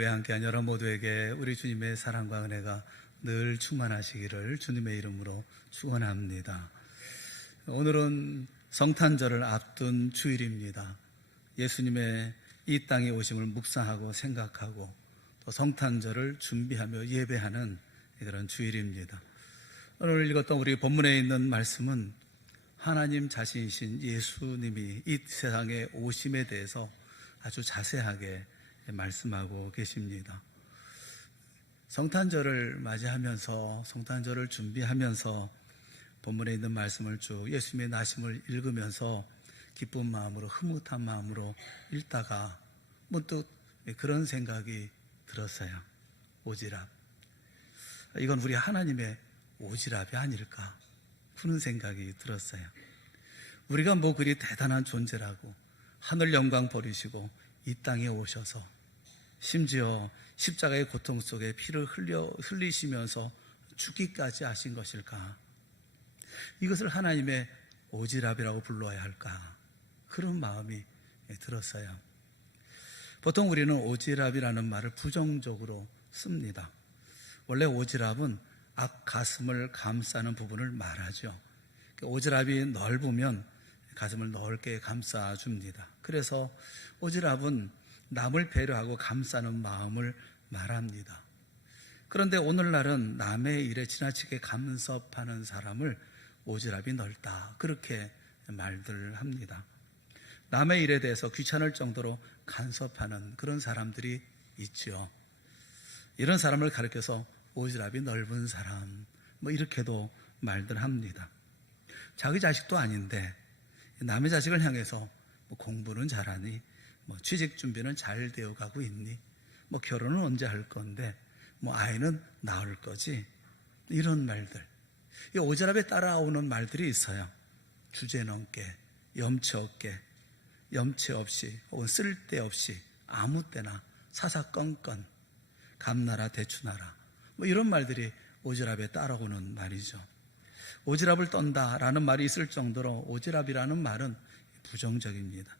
예배 함께한 여러분 모두에게 우리 주님의 사랑과 은혜가 늘 충만하시기를 주님의 이름으로 축원합니다. 오늘은 성탄절을 앞둔 주일입니다. 예수님의 이 땅에 오심을 묵상하고 생각하고 또 성탄절을 준비하며 예배하는 그런 주일입니다. 오늘 읽었던 우리 본문에 있는 말씀은 하나님 자신이신 예수님이 이 세상에 오심에 대해서 아주 자세하게 말씀하고 계십니다. 성탄절을 맞이하면서 성탄절을 준비하면서 본문에 있는 말씀을 쭉 예수님의 나심을 읽으면서 기쁜 마음으로 흐뭇한 마음으로 읽다가 문득 그런 생각이 들었어요. 오지랖. 이건 우리 하나님의 오지랖이 아닐까 그런 생각이 들었어요. 우리가 뭐 그리 대단한 존재라고 하늘 영광 버리시고 이 땅에 오셔서 심지어 십자가의 고통 속에 피를 흘리시면서 죽기까지 하신 것일까? 이것을 하나님의 오지랖이라고 불러야 할까? 그런 마음이 들었어요. 보통 우리는 오지랖이라는 말을 부정적으로 씁니다. 원래 오지랖은 앞가슴을 감싸는 부분을 말하죠. 오지랖이 넓으면 가슴을 넓게 감싸줍니다. 그래서 오지랖은 남을 배려하고 감싸는 마음을 말합니다. 그런데 오늘날은 남의 일에 지나치게 간섭하는 사람을 오지랖이 넓다 그렇게 말들 합니다. 남의 일에 대해서 귀찮을 정도로 간섭하는 그런 사람들이 있죠. 이런 사람을 가리켜서 오지랖이 넓은 사람 뭐 이렇게도 말들 합니다. 자기 자식도 아닌데 남의 자식을 향해서 뭐 공부는 잘하니 뭐 취직 준비는 잘 되어가고 있니 뭐 결혼은 언제 할 건데 뭐 아이는 낳을 거지 이런 말들 이 오지랖에 따라오는 말들이 있어요. 주제넘게 염치 없이 혹은 쓸데없이 아무 때나 사사건건 감나라 대추나라 뭐 이런 말들이 오지랖에 따라오는 말이죠. 오지랖을 떤다라는 말이 있을 정도로 오지랖이라는 말은 부정적입니다.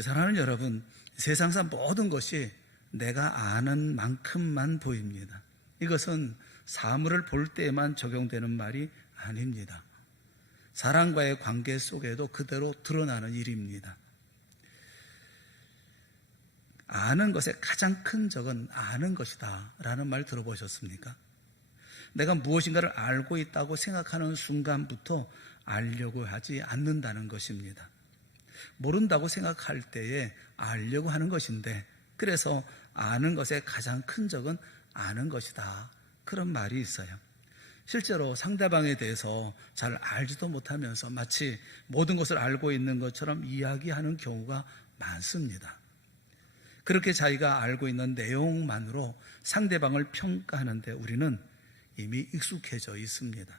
사랑하는 여러분, 세상상 모든 것이 내가 아는 만큼만 보입니다. 이것은 사물을 볼 때에만 적용되는 말이 아닙니다. 사람과의 관계 속에도 그대로 드러나는 일입니다. 아는 것의 가장 큰 적은 아는 것이다 라는 말 들어보셨습니까? 내가 무엇인가를 알고 있다고 생각하는 순간부터 알려고 하지 않는다는 것입니다. 모른다고 생각할 때에 알려고 하는 것인데 그래서 아는 것의 가장 큰 적은 아는 것이다 그런 말이 있어요. 실제로 상대방에 대해서 잘 알지도 못하면서 마치 모든 것을 알고 있는 것처럼 이야기하는 경우가 많습니다. 그렇게 자기가 알고 있는 내용만으로 상대방을 평가하는데 우리는 이미 익숙해져 있습니다.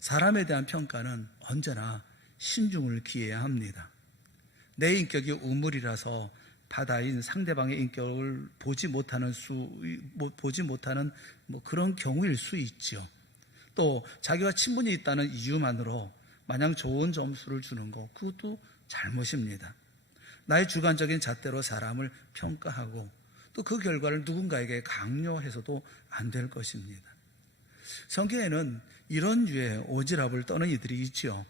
사람에 대한 평가는 언제나 신중을 기해야 합니다. 내 인격이 우물이라서 바다인 상대방의 인격을 보지 못하는 그런 경우일 수 있죠. 또 자기와 친분이 있다는 이유만으로 마냥 좋은 점수를 주는 것 그것도 잘못입니다. 나의 주관적인 잣대로 사람을 평가하고 또 그 결과를 누군가에게 강요해서도 안 될 것입니다. 성경에는 이런 류의 오지랖을 떠는 이들이 있죠.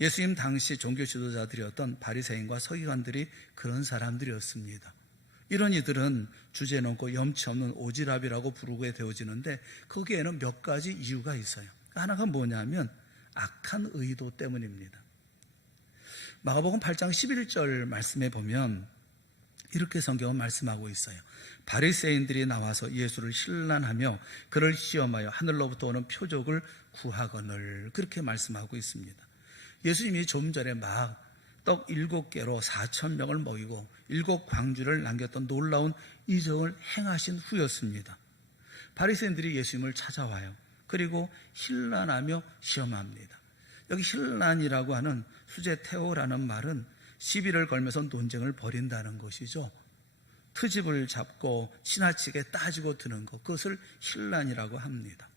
예수님 당시 종교 지도자들이었던 바리새인과 서기관들이 그런 사람들이었습니다. 이런 이들은 주제 넘고 염치 없는 오지랖이라고 부르게 되어지는데 거기에는 몇 가지 이유가 있어요. 하나가 뭐냐면 악한 의도 때문입니다. 마가복음 8장 11절 말씀에 보면 이렇게 성경은 말씀하고 있어요. 바리새인들이 나와서 예수를 신란하며 그를 시험하여 하늘로부터 오는 표적을 구하거늘 그렇게 말씀하고 있습니다. 예수님이 좀 전에 막 떡 7개로 4,000명을 먹이고 7광주를 남겼던 놀라운 이적을 행하신 후였습니다. 바리새인들이 예수님을 찾아와요. 그리고 신란하며 시험합니다. 여기 신란이라고 하는 수제테오라는 말은 시비를 걸면서 논쟁을 벌인다는 것이죠. 트집을 잡고 지나치게 따지고 드는 것 그것을 신란이라고 합니다.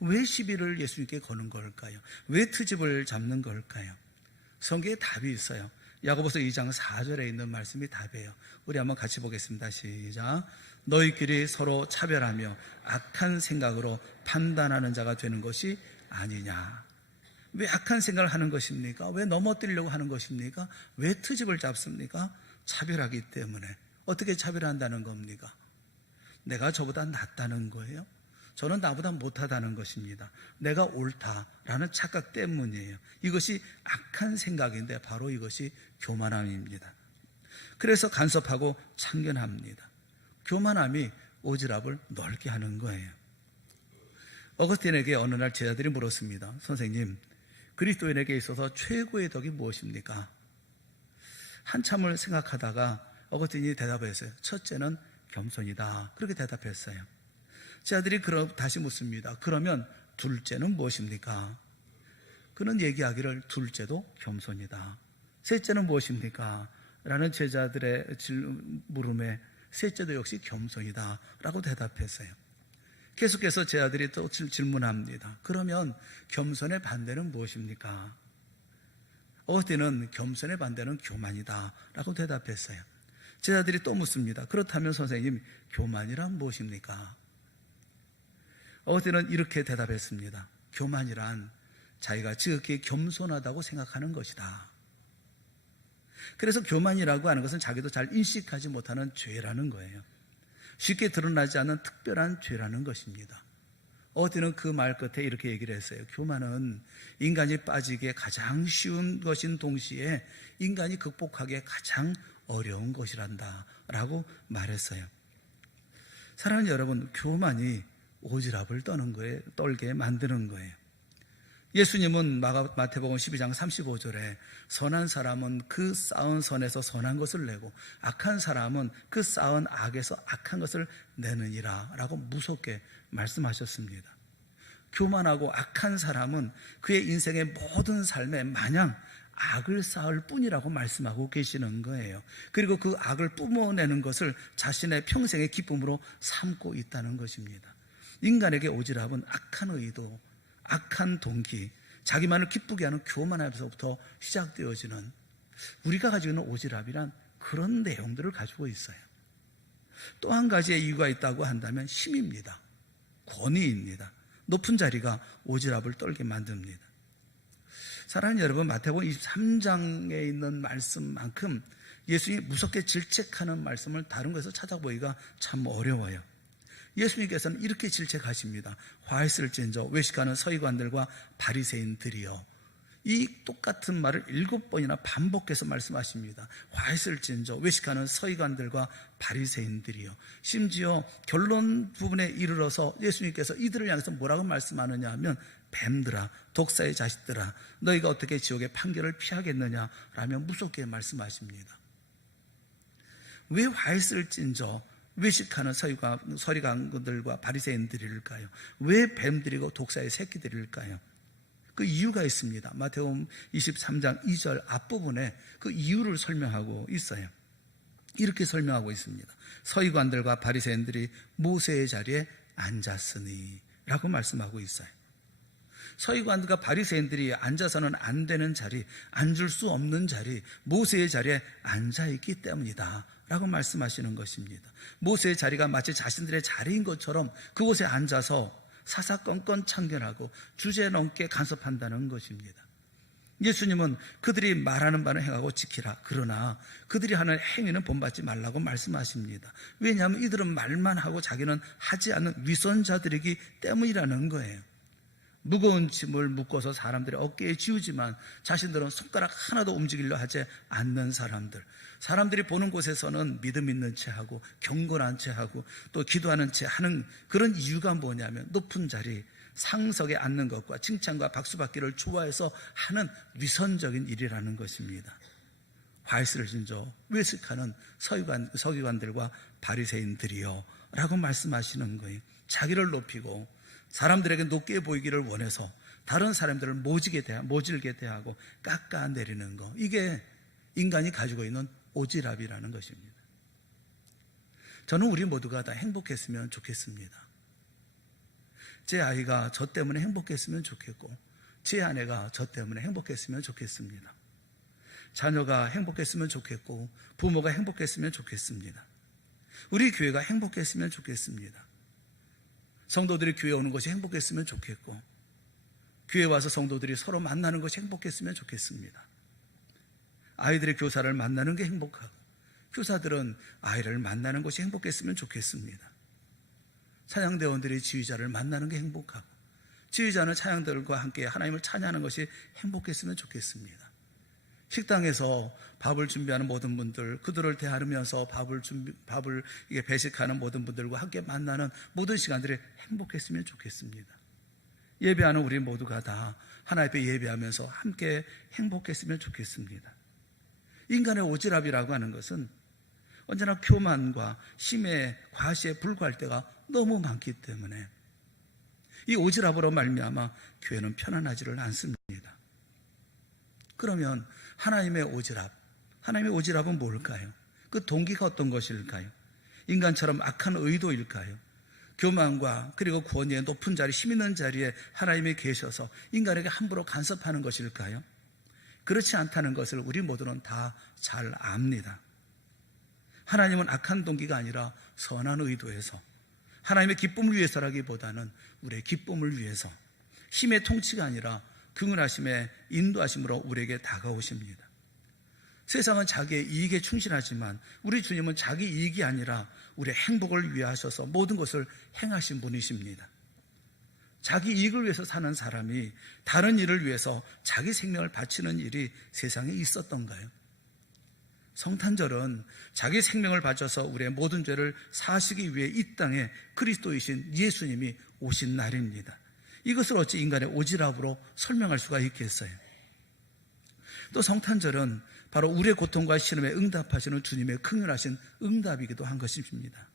왜 시비를 예수님께 거는 걸까요? 왜 트집을 잡는 걸까요? 성경에 답이 있어요. 야고보서 2장 4절에 있는 말씀이 답이에요. 우리 한번 같이 보겠습니다. 시작. 너희끼리 서로 차별하며 악한 생각으로 판단하는 자가 되는 것이 아니냐. 왜 악한 생각을 하는 것입니까? 왜 넘어뜨리려고 하는 것입니까? 왜 트집을 잡습니까? 차별하기 때문에. 어떻게 차별한다는 겁니까? 내가 저보다 낫다는 거예요. 저는 나보다 못하다는 것입니다. 내가 옳다라는 착각 때문이에요. 이것이 악한 생각인데 바로 이것이 교만함입니다. 그래서 간섭하고 참견합니다. 교만함이 오지랖을 넓게 하는 거예요. 어거스틴에게 어느 날 제자들이 물었습니다. 선생님, 그리스도인에게 있어서 최고의 덕이 무엇입니까? 한참을 생각하다가 어거스틴이 대답했어요. 첫째는 겸손이다. 그렇게 대답했어요. 제자들이 다시 묻습니다. 그러면 둘째는 무엇입니까? 그는 얘기하기를 둘째도 겸손이다. 셋째는 무엇입니까? 라는 제자들의 물음에 셋째도 역시 겸손이다 라고 대답했어요. 계속해서 제자들이 또 질문합니다. 그러면 겸손의 반대는 무엇입니까? 어거스틴은 겸손의 반대는 교만이다 라고 대답했어요. 제자들이 또 묻습니다. 그렇다면 선생님, 교만이란 무엇입니까? 어거스틴은 이렇게 대답했습니다. 교만이란 자기가 지극히 겸손하다고 생각하는 것이다. 그래서 교만이라고 하는 것은 자기도 잘 인식하지 못하는 죄라는 거예요. 쉽게 드러나지 않는 특별한 죄라는 것입니다. 어거스틴은 그 말 끝에 이렇게 얘기를 했어요. 교만은 인간이 빠지기에 가장 쉬운 것인 동시에 인간이 극복하기에 가장 어려운 것이란다 라고 말했어요. 사랑하는 여러분, 교만이 오지랖을 떨게 만드는 거예요. 예수님은 마태복음 12장 35절에 선한 사람은 그 쌓은 선에서 선한 것을 내고 악한 사람은 그 쌓은 악에서 악한 것을 내느니라 라고 무섭게 말씀하셨습니다. 교만하고 악한 사람은 그의 인생의 모든 삶에 마냥 악을 쌓을 뿐이라고 말씀하고 계시는 거예요. 그리고 그 악을 뿜어내는 것을 자신의 평생의 기쁨으로 삼고 있다는 것입니다. 인간에게 오지랖은 악한 의도, 악한 동기, 자기만을 기쁘게 하는 교만함에서부터 시작되어지는, 우리가 가지고 있는 오지랖이란 그런 내용들을 가지고 있어요. 또 한 가지의 이유가 있다고 한다면 힘입니다. 권위입니다. 높은 자리가 오지랖을 떨게 만듭니다. 사랑하는 여러분, 마태복음 23장에 있는 말씀만큼 예수님이 무섭게 질책하는 말씀을 다른 곳에서 찾아보기가 참 어려워요. 예수님께서는 이렇게 질책하십니다. 화했을진저 외식하는 서기관들과 바리새인들이여. 이 똑같은 말을 7번이나 반복해서 말씀하십니다. 화했을진저 외식하는 서기관들과 바리새인들이여. 심지어 결론 부분에 이르러서 예수님께서 이들을 향해서 뭐라고 말씀하느냐 하면 뱀들아, 독사의 자식들아, 너희가 어떻게 지옥의 판결을 피하겠느냐 라며 무섭게 말씀하십니다. 왜 화했을진저 외식하는 서기관들과 바리새인들일까요? 왜 뱀들이고 독사의 새끼들일까요? 그 이유가 있습니다. 마태복음 23장 2절 앞부분에 그 이유를 설명하고 있어요. 이렇게 설명하고 있습니다. 서기관들과 바리새인들이 모세의 자리에 앉았으니 라고 말씀하고 있어요. 서기관들과 바리새인들이 앉아서는 안 되는 자리, 앉을 수 없는 자리, 모세의 자리에 앉아있기 때문이다 라고 말씀하시는 것입니다. 모세의 자리가 마치 자신들의 자리인 것처럼 그곳에 앉아서 사사건건 참견하고 주제넘게 간섭한다는 것입니다. 예수님은 그들이 말하는 바는 행하고 지키라. 그러나 그들이 하는 행위는 본받지 말라고 말씀하십니다. 왜냐하면 이들은 말만 하고 자기는 하지 않는 위선자들이기 때문이라는 거예요. 무거운 짐을 묶어서 사람들의 어깨에 지우지만 자신들은 손가락 하나도 움직이려 하지 않는 사람들. 사람들이 보는 곳에서는 믿음 있는 채 하고 경건한 채 하고 또 기도하는 채 하는 그런 이유가 뭐냐면 높은 자리, 상석에 앉는 것과 칭찬과 박수받기를 좋아해서 하는 위선적인 일이라는 것입니다. 화했을 진저 외식하는 서기관들과 바리새인들이요 라고 말씀하시는 거예요. 자기를 높이고 사람들에게 높게 보이기를 원해서 다른 사람들을 모질게 대하고 깎아내리는 것, 이게 인간이 가지고 있는 오지랖이라는 것입니다. 저는 우리 모두가 다 행복했으면 좋겠습니다. 제 아이가 저 때문에 행복했으면 좋겠고 제 아내가 저 때문에 행복했으면 좋겠습니다. 자녀가 행복했으면 좋겠고 부모가 행복했으면 좋겠습니다. 우리 교회가 행복했으면 좋겠습니다. 성도들이 교회 오는 것이 행복했으면 좋겠고 교회 와서 성도들이 서로 만나는 것이 행복했으면 좋겠습니다. 아이들의 교사를 만나는 게 행복하고 교사들은 아이를 만나는 것이 행복했으면 좋겠습니다. 찬양대원들이 지휘자를 만나는 게 행복하고 지휘자는 찬양들과 함께 하나님을 찬양하는 것이 행복했으면 좋겠습니다. 식당에서 밥을 준비하는 모든 분들, 그들을 대하면서 밥을 배식하는 모든 분들과 함께 만나는 모든 시간들이 행복했으면 좋겠습니다. 예배하는 우리 모두가 다 하나님 앞에 예배하면서 함께 행복했으면 좋겠습니다. 인간의 오지랖이라고 하는 것은 언제나 교만과 심해, 과시에 불과할 때가 너무 많기 때문에 이 오지랖으로 말미암아 교회는 편안하지를 않습니다. 그러면 하나님의 오지랖은 뭘까요? 그 동기가 어떤 것일까요? 인간처럼 악한 의도일까요? 교만과 그리고 권위의 높은 자리, 힘 있는 자리에 하나님이 계셔서 인간에게 함부로 간섭하는 것일까요? 그렇지 않다는 것을 우리 모두는 다 잘 압니다. 하나님은 악한 동기가 아니라 선한 의도에서 하나님의 기쁨을 위해서라기보다는 우리의 기쁨을 위해서 힘의 통치가 아니라 긍휼하심의 인도하심으로 우리에게 다가오십니다. 세상은 자기의 이익에 충실하지만 우리 주님은 자기 이익이 아니라 우리의 행복을 위해 하셔서 모든 것을 행하신 분이십니다. 자기 이익을 위해서 사는 사람이 다른 일을 위해서 자기 생명을 바치는 일이 세상에 있었던가요? 성탄절은 자기 생명을 바쳐서 우리의 모든 죄를 사시기 위해 이 땅에 그리스도이신 예수님이 오신 날입니다. 이것을 어찌 인간의 오지랖으로 설명할 수가 있겠어요? 또 성탄절은 바로 우리의 고통과 시름에 응답하시는 주님의 긍휼하신 응답이기도 한 것입니다.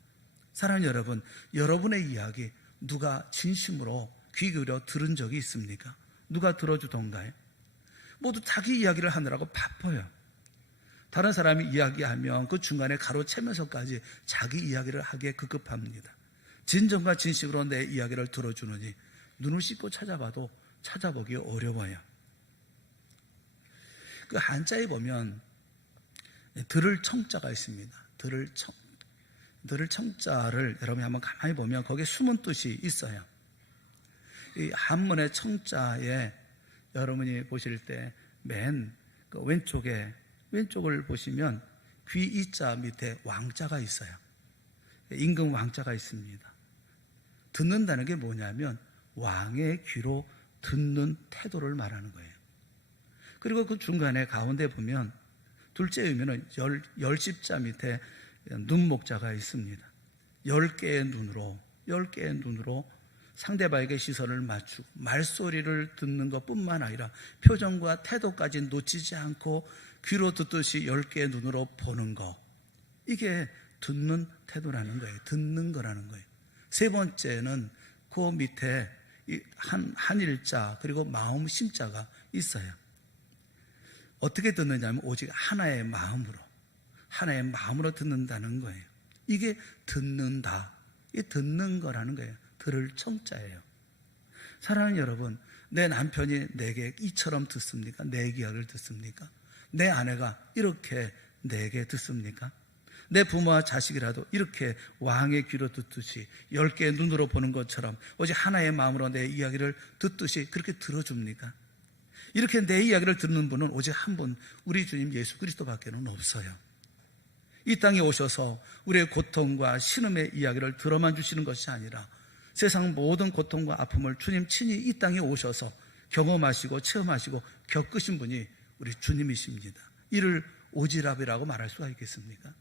사랑하는 여러분, 여러분의 이야기 누가 진심으로 귀 기울여 들은 적이 있습니까? 누가 들어주던가요? 모두 자기 이야기를 하느라고 바빠요. 다른 사람이 이야기하면 그 중간에 가로채면서까지 자기 이야기를 하기에 급급합니다. 진정과 진심으로 내 이야기를 들어주느니 눈을 씻고 찾아봐도 찾아보기 어려워요. 그 한자에 보면 들을 청자가 있습니다. 들을 청자를 여러분이 한번 가만히 보면 거기에 숨은 뜻이 있어요. 이 한문의 청자에 여러분이 보실 때 맨 그 왼쪽을 보시면 귀 이자 밑에 왕자가 있어요. 임금 왕자가 있습니다. 듣는다는 게 뭐냐면 왕의 귀로 듣는 태도를 말하는 거예요. 그리고 그 중간에 가운데 보면 둘째 의미는 열십자 밑에 눈목자가 있습니다. 10개의 눈으로 상대방에게 시선을 맞추고 말소리를 듣는 것뿐만 아니라 표정과 태도까지 놓치지 않고 귀로 듣듯이 10개의 눈으로 보는 것, 이게 듣는 태도라는 거예요. 듣는 거라는 거예요. 세 번째는 그 밑에 한일자 그리고 마음 심자가 있어요. 어떻게 듣느냐면 오직 하나의 마음으로 듣는다는 거예요. 이게 듣는다, 이게 듣는 거라는 거예요. 들을 청자예요. 사랑하는 여러분, 내 남편이 내게 이처럼 듣습니까? 내 이야기를 듣습니까? 내 아내가 이렇게 내게 듣습니까? 내 부모와 자식이라도 이렇게 왕의 귀로 듣듯이 10개의 눈으로 보는 것처럼 오직 하나의 마음으로 내 이야기를 듣듯이 그렇게 들어줍니까? 이렇게 내 이야기를 듣는 분은 오직 한 분, 우리 주님 예수 그리스도밖에는 없어요. 이 땅에 오셔서 우리의 고통과 신음의 이야기를 들어만 주시는 것이 아니라 세상 모든 고통과 아픔을 주님 친히 이 땅에 오셔서 경험하시고 체험하시고 겪으신 분이 우리 주님이십니다. 이를 오지랖이라고 말할 수가 있겠습니까?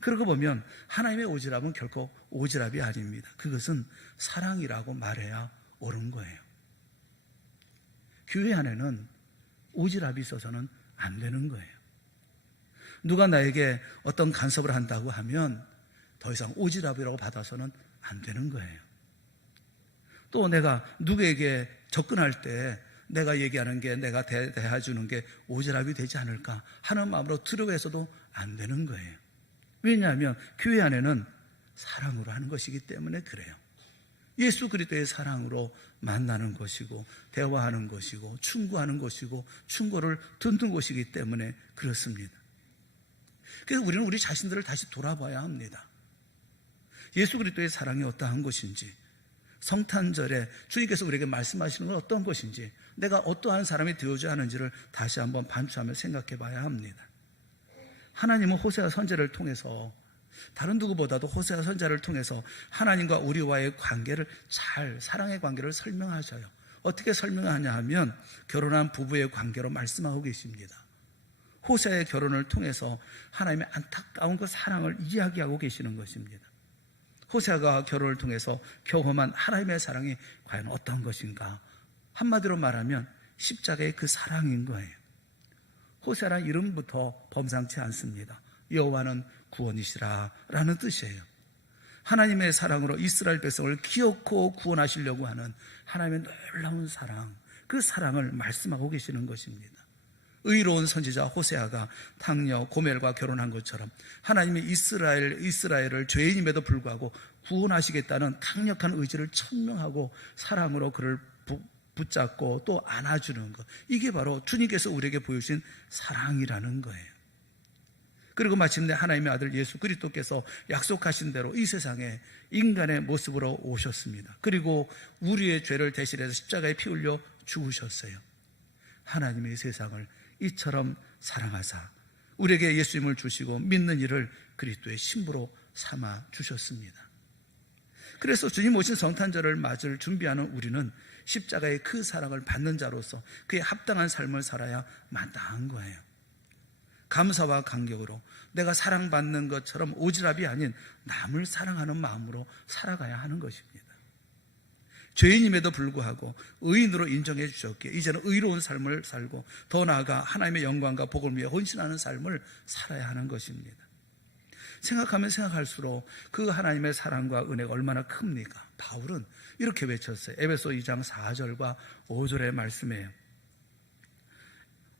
그러고 보면 하나님의 오지랖은 결코 오지랖이 아닙니다. 그것은 사랑이라고 말해야 옳은 거예요. 교회 안에는 오지랖이 있어서는 안 되는 거예요. 누가 나에게 어떤 간섭을 한다고 하면 더 이상 오지랖이라고 받아서는 안 되는 거예요. 또 내가 누구에게 접근할 때 내가 얘기하는 게, 내가 대해주는 게 오지랖이 되지 않을까 하는 마음으로 두려워해서도 안 되는 거예요. 왜냐하면 교회 안에는 사랑으로 하는 것이기 때문에 그래요. 예수 그리스도의 사랑으로 만나는 것이고 대화하는 것이고 충고하는 것이고 충고를 듣는 것이기 때문에 그렇습니다. 그래서 우리는 우리 자신들을 다시 돌아봐야 합니다. 예수 그리스도의 사랑이 어떠한 것인지, 성탄절에 주님께서 우리에게 말씀하시는 건 어떤 것인지, 내가 어떠한 사람이 되어줘야 하는지를 다시 한번 반추하며 생각해 봐야 합니다. 하나님은 호세아 선지자를 통해서, 다른 누구보다도 호세아 선지자를 통해서 하나님과 우리와의 관계를 사랑의 관계를 설명하셔요. 어떻게 설명하냐 하면 결혼한 부부의 관계로 말씀하고 계십니다. 호세아의 결혼을 통해서 하나님의 안타까운 그 사랑을 이야기하고 계시는 것입니다. 호세아가 결혼을 통해서 경험한 하나님의 사랑이 과연 어떤 것인가? 한마디로 말하면 십자가의 그 사랑인 거예요. 호세아라는 이름부터 범상치 않습니다. 여호와는 구원이시라 라는 뜻이에요. 하나님의 사랑으로 이스라엘 백성을 기어코 구원하시려고 하는 하나님의 놀라운 사랑, 그 사랑을 말씀하고 계시는 것입니다. 의로운 선지자 호세아가 탕녀 고멜과 결혼한 것처럼 하나님이 이스라엘을 죄인임에도 불구하고 구원하시겠다는 강력한 의지를 천명하고 사랑으로 그를 붙잡고 또 안아주는 것, 이게 바로 주님께서 우리에게 보여주신 사랑이라는 거예요. 그리고 마침내 하나님의 아들 예수 그리스도께서 약속하신 대로 이 세상에 인간의 모습으로 오셨습니다. 그리고 우리의 죄를 대신해서 십자가에 피 흘려 죽으셨어요. 하나님의 세상을 이처럼 사랑하사 우리에게 예수님을 주시고 믿는 이를 그리스도의 신부로 삼아 주셨습니다. 그래서 주님 오신 성탄절을 맞을 준비하는 우리는 십자가의 그 사랑을 받는 자로서 그에 합당한 삶을 살아야 마땅한 거예요. 감사와 감격으로 내가 사랑받는 것처럼 오지랖이 아닌 남을 사랑하는 마음으로 살아가야 하는 것입니다. 죄인임에도 불구하고 의인으로 인정해 주셨기에 이제는 의로운 삶을 살고 더 나아가 하나님의 영광과 복을 위해 헌신하는 삶을 살아야 하는 것입니다. 생각하면 생각할수록 그 하나님의 사랑과 은혜가 얼마나 큽니까? 바울은 이렇게 외쳤어요. 에베소 2장 4절과 5절의 말씀이에요.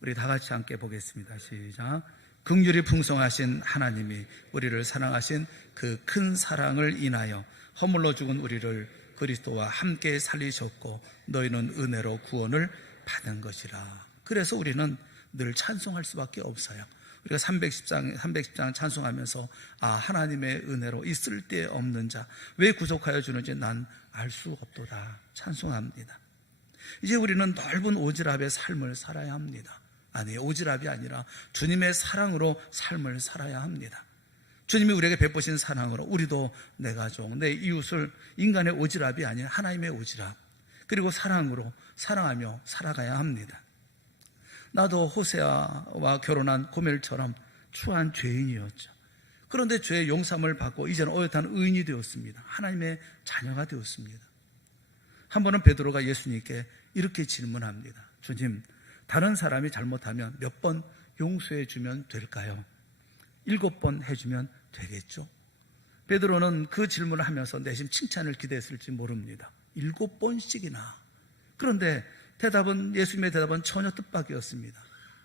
우리 다 같이 함께 보겠습니다. 시작. 긍휼이 풍성하신 하나님이 우리를 사랑하신 그 큰 사랑을 인하여 허물로 죽은 우리를 그리스도와 함께 살리셨고 너희는 은혜로 구원을 받은 것이라. 그래서 우리는 늘 찬송할 수밖에 없어요. 우리가 310장 찬송하면서 하나님의 은혜로 이 쓸데없는 자 왜 구속하여 주는지 난 알 수 없도다 찬송합니다. 이제 우리는 넓은 오지랖의 삶을 살아야 합니다. 아니, 오지랖이 아니라 주님의 사랑으로 삶을 살아야 합니다. 주님이 우리에게 베푸신 사랑으로 우리도 내 가족, 내 이웃을 인간의 오지랖이 아닌 하나님의 오지랖, 그리고 사랑으로 사랑하며 살아가야 합니다. 나도 호세아와 결혼한 고멜처럼 추한 죄인이었죠. 그런데 죄의 용서함을 받고 이제는 어엿한 의인이 되었습니다. 하나님의 자녀가 되었습니다. 한 번은 베드로가 예수님께 이렇게 질문합니다. 주님, 다른 사람이 잘못하면 몇 번 용서해 주면 될까요? 7번 해주면 되겠죠? 베드로는 그 질문을 하면서 내심 칭찬을 기대했을지 모릅니다. 7번씩이나. 그런데 예수님의 대답은 전혀 뜻밖이었습니다.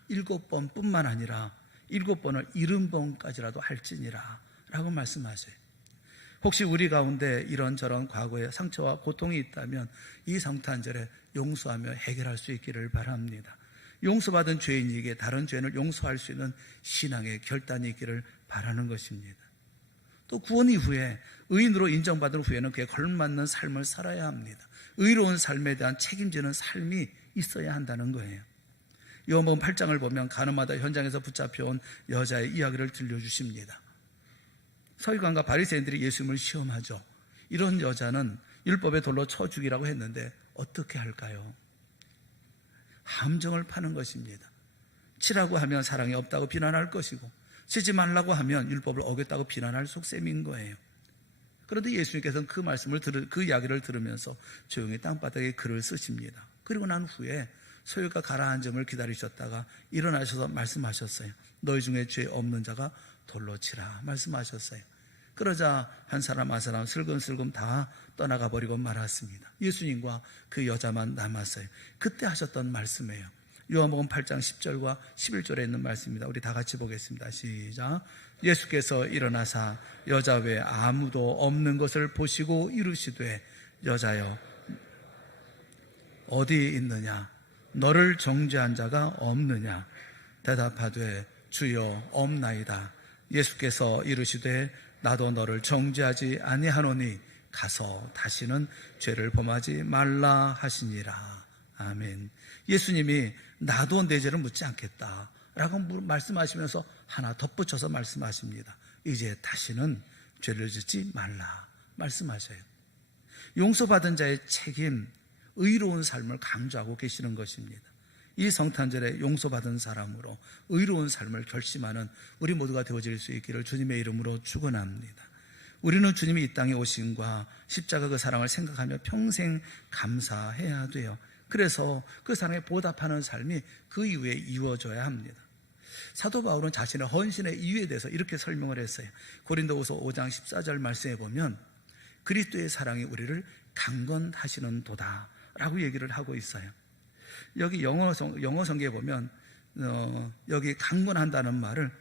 7번뿐만 아니라 7번을 70번까지라도 할지니라 라고 말씀하세요. 혹시 우리 가운데 이런저런 과거의 상처와 고통이 있다면 이 성탄절에 용서하며 해결할 수 있기를 바랍니다. 용서받은 죄인에게 다른 죄인을 용서할 수 있는 신앙의 결단이 있기를 바라는 것입니다. 또 구원 이후에 의인으로 인정받은 후에는 그에 걸맞는 삶을 살아야 합니다. 의로운 삶에 대한 책임지는 삶이 있어야 한다는 거예요. 요한복음 8장을 보면 가늠하다 현장에서 붙잡혀온 여자의 이야기를 들려주십니다. 서기관과 바리새인들이 예수님을 시험하죠. 이런 여자는 율법의 돌로 쳐 죽이라고 했는데 어떻게 할까요? 함정을 파는 것입니다. 치라고 하면 사랑이 없다고 비난할 것이고 치지 말라고 하면 율법을 어겼다고 비난할 속셈인 거예요. 그런데 예수님께서는 그 이야기를 들으면서 조용히 땅바닥에 글을 쓰십니다. 그리고 난 후에 소유가 가라앉음을 기다리셨다가 일어나셔서 말씀하셨어요. 너희 중에 죄 없는 자가 돌로 치라 말씀하셨어요. 그러자 한 사람 한 사람 슬금슬금 다 떠나가 버리고 말았습니다. 예수님과 그 여자만 남았어요. 그때 하셨던 말씀이에요. 요한복음 8장 10절과 11절에 있는 말씀입니다. 우리 다 같이 보겠습니다. 시작. 예수께서 일어나사 여자 외에 아무도 없는 것을 보시고 이르시되 여자여 어디 있느냐? 너를 정죄한 자가 없느냐? 대답하되 주여 없나이다. 예수께서 이르시되 나도 너를 정죄하지 아니하노니 가서 다시는 죄를 범하지 말라 하시니라. 아멘. 예수님이 나도 내 죄를 묻지 않겠다 라고 말씀하시면서 하나 덧붙여서 말씀하십니다. 이제 다시는 죄를 짓지 말라 말씀하셔요. 용서받은 자의 책임, 의로운 삶을 강조하고 계시는 것입니다. 이 성탄절에 용서받은 사람으로 의로운 삶을 결심하는 우리 모두가 되어질 수 있기를 주님의 이름으로 축원합니다. 우리는 주님이 이 땅에 오심과 십자가 그 사랑을 생각하며 평생 감사해야 돼요. 그래서 그 사랑에 보답하는 삶이 그 이후에 이루어져야 합니다. 사도 바울은 자신의 헌신의 이유에 대해서 이렇게 설명을 했어요. 고린도후서 5장 14절 말씀에 보면 그리스도의 사랑이 우리를 강건하시는 도다 라고 얘기를 하고 있어요. 여기 영어 성경에 보면 여기 강건한다는 말을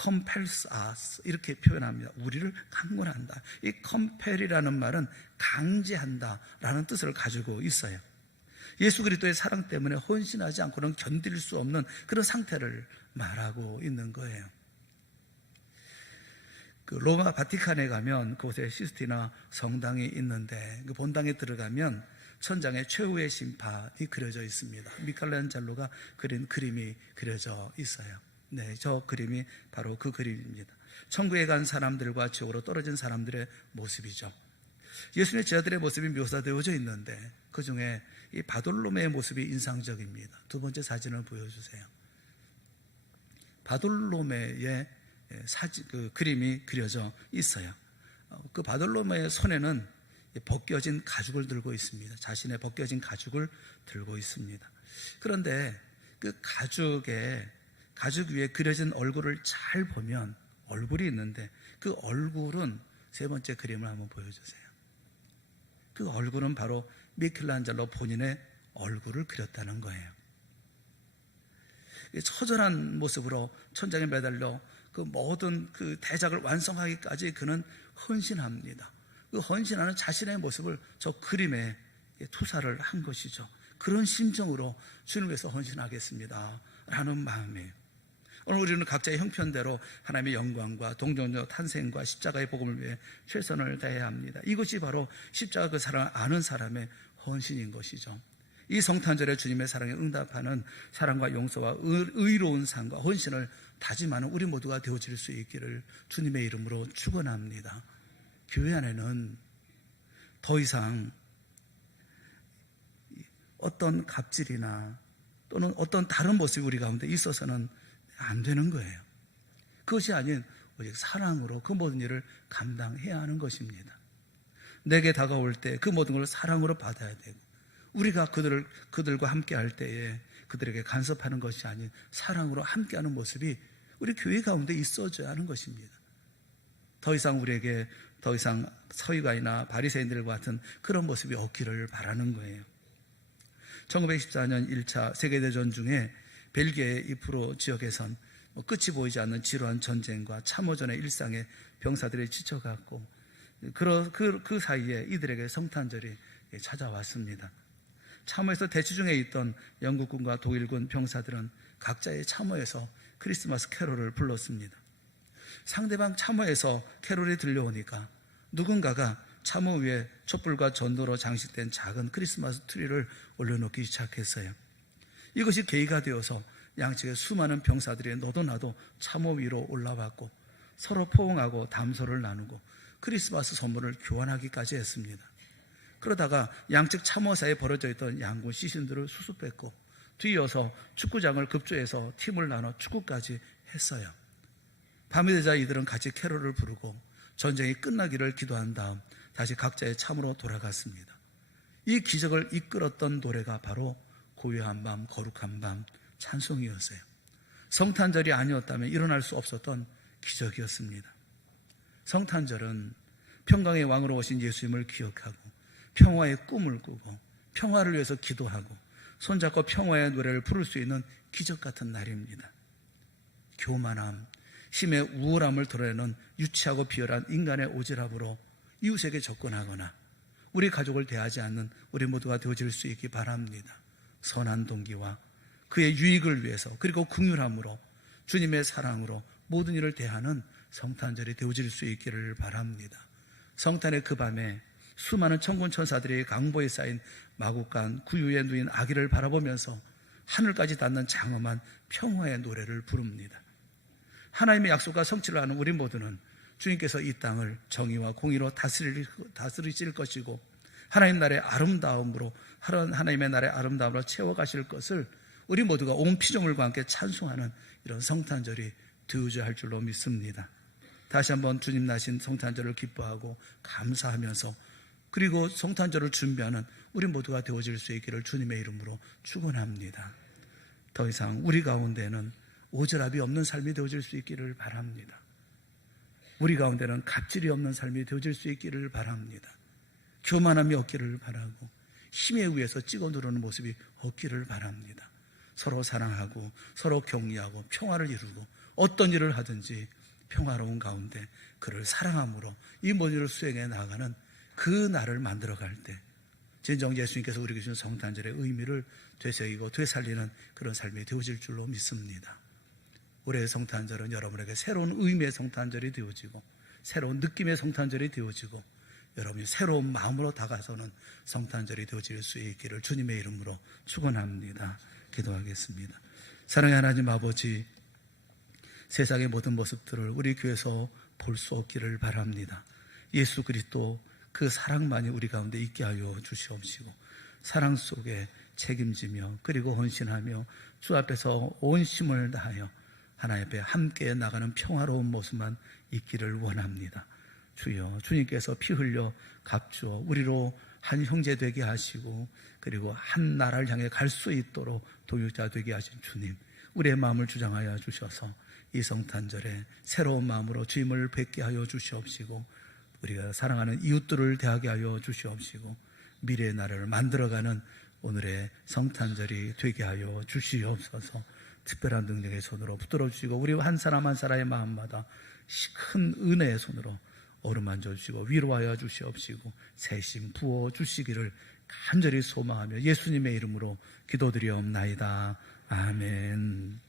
compels us 이렇게 표현합니다. 우리를 강건한다. 이 compel이라는 말은 강제한다 라는 뜻을 가지고 있어요. 예수 그리스도의 사랑 때문에 헌신하지 않고는 견딜 수 없는 그런 상태를 말하고 있는 거예요. 그 로마 바티칸에 가면 그곳에 시스티나 성당이 있는데 그 본당에 들어가면 천장에 최후의 심판이 그려져 있습니다. 미켈란젤로가 그린 그림이 그려져 있어요. 네, 저 그림이 바로 그 그림입니다. 천국에 간 사람들과 지옥으로 떨어진 사람들의 모습이죠. 예수님의 제자들의 모습이 묘사되어져 있는데 그 중에 이 바돌로메의 모습이 인상적입니다. 두 번째 사진을 보여주세요. 바돌로메의 그 그림이 그려져 있어요. 그 바돌로메의 손에는 벗겨진 가죽을 들고 있습니다. 자신의 벗겨진 가죽을 들고 있습니다. 그런데 그 가죽 위에 그려진 얼굴을 잘 보면 얼굴이 있는데 그 얼굴은 세 번째 그림을 한번 보여주세요. 그 얼굴은 바로 미켈란젤로 본인의 얼굴을 그렸다는 거예요. 처절한 모습으로 천장에 매달려 그 모든 그 대작을 완성하기까지 그는 헌신합니다. 그 헌신하는 자신의 모습을 저 그림에 투사를 한 것이죠. 그런 심정으로 주님을 위해서 헌신하겠습니다 라는 마음이에요. 오늘 우리는 각자의 형편대로 하나님의 영광과 동정녀 탄생과 십자가의 복음을 위해 최선을 다해야 합니다. 이것이 바로 십자가 그 사랑을 아는 사람의 헌신인 것이죠. 이 성탄절에 주님의 사랑에 응답하는 사랑과 용서와 의로운 삶과 헌신을 다짐하는 우리 모두가 되어질 수 있기를 주님의 이름으로 축원합니다. 교회 안에는 더 이상 어떤 갑질이나 또는 어떤 다른 모습이 우리 가운데 있어서는 안 되는 거예요. 그것이 아닌 오직 사랑으로 그 모든 일을 감당해야 하는 것입니다. 내게 다가올 때 그 모든 걸 사랑으로 받아야 되고 우리가 그들과 함께 할 때에 그들에게 간섭하는 것이 아닌 사랑으로 함께하는 모습이 우리 교회 가운데 있어져야 하는 것입니다. 더 이상 우리에게 더 이상 서기관이나 바리새인들과 같은 그런 모습이 없기를 바라는 거예요. 1914년 1차 세계대전 중에 벨기에의 이프로 지역에선 끝이 보이지 않는 지루한 전쟁과 참호전의 일상에 병사들이 지쳐갔고 그 사이에 이들에게 성탄절이 찾아왔습니다. 참호에서 대치 중에 있던 영국군과 독일군 병사들은 각자의 참호에서 크리스마스 캐롤을 불렀습니다. 상대방 참호에서 캐롤이 들려오니까 누군가가 참호 위에 촛불과 전도로 장식된 작은 크리스마스 트리를 올려놓기 시작했어요. 이것이 계기가 되어서 양측의 수많은 병사들이 너도 나도 참호 위로 올라왔고 서로 포옹하고 담소를 나누고 크리스마스 선물을 교환하기까지 했습니다. 그러다가 양측 참호 사이에 벌어져 있던 양군 시신들을 수습했고 뒤이어서 축구장을 급조해서 팀을 나눠 축구까지 했어요. 밤이 되자 이들은 같이 캐롤을 부르고 전쟁이 끝나기를 기도한 다음 다시 각자의 참으로 돌아갔습니다. 이 기적을 이끌었던 노래가 바로 고요한 밤, 거룩한 밤 찬송이었어요. 성탄절이 아니었다면 일어날 수 없었던 기적이었습니다. 성탄절은 평강의 왕으로 오신 예수님을 기억하고 평화의 꿈을 꾸고 평화를 위해서 기도하고 손잡고 평화의 노래를 부를 수 있는 기적 같은 날입니다. 교만함, 힘의 우월함을 드러내는 유치하고 비열한 인간의 오지랖으로 이웃에게 접근하거나 우리 가족을 대하지 않는 우리 모두가 되어질 수 있기 바랍니다. 선한 동기와 그의 유익을 위해서, 그리고 긍휼함으로, 주님의 사랑으로 모든 일을 대하는 성탄절이 되어질 수 있기를 바랍니다. 성탄의 그 밤에 수많은 천군 천사들의 강보에 쌓인 마국간 구유에 누인 아기를 바라보면서 하늘까지 닿는 장엄한 평화의 노래를 부릅니다. 하나님의 약속과 성취를 하는 우리 모두는 주님께서 이 땅을 정의와 공의로 다스리실 것이고, 하나님의 나라의 아름다움으로 채워가실 것을 우리 모두가 온 피조물과 함께 찬송하는 이런 성탄절이 되어야 할 줄로 믿습니다. 다시 한번 주님 나신 성탄절을 기뻐하고 감사하면서, 그리고 성탄절을 준비하는 우리 모두가 되어질 수 있기를 주님의 이름으로 축원합니다. 더 이상 우리 가운데는 오절압이 없는 삶이 되어질 수 있기를 바랍니다. 우리 가운데는 갑질이 없는 삶이 되어질 수 있기를 바랍니다. 교만함이 없기를 바라고, 힘에 의해서 찍어 누르는 모습이 없기를 바랍니다. 서로 사랑하고 서로 격려하고 평화를 이루고, 어떤 일을 하든지 평화로운 가운데 그를 사랑함으로 이 모든 일을 수행해 나가는 그 날을 만들어갈 때, 진정 예수님께서 우리에게 주신 성탄절의 의미를 되새기고 되살리는 그런 삶이 되어질 줄로 믿습니다. 올해의 성탄절은 여러분에게 새로운 의미의 성탄절이 되어지고, 새로운 느낌의 성탄절이 되어지고, 여러분이 새로운 마음으로 다가서는 성탄절이 되어질 수 있기를 주님의 이름으로 축원합니다. 기도하겠습니다. 사랑의 하나님 아버지, 세상의 모든 모습들을 우리 교회에서 볼 수 없기를 바랍니다. 예수 그리스도 그 사랑만이 우리 가운데 있게 하여 주시옵시고, 사랑 속에 책임지며 그리고 헌신하며 주 앞에서 온 힘을 다하여 하나님 앞에 함께 나가는 평화로운 모습만 있기를 원합니다. 주여, 주님께서 피 흘려 값주어 우리로 한 형제 되게 하시고, 그리고 한 나라를 향해 갈 수 있도록 동역자 되게 하신 주님, 우리의 마음을 주장하여 주셔서 이 성탄절에 새로운 마음으로 주님을 뵙게 하여 주시옵시고, 우리가 사랑하는 이웃들을 대하게 하여 주시옵시고, 미래의 나라를 만들어가는 오늘의 성탄절이 되게 하여 주시옵소서. 특별한 능력의 손으로 붙들어 주시고, 우리 한 사람 한 사람의 마음마다 큰 은혜의 손으로 어루만져 주시고 위로하여 주시옵시고, 새심 부어 주시기를 간절히 소망하며 예수님의 이름으로 기도드리옵나이다. 아멘.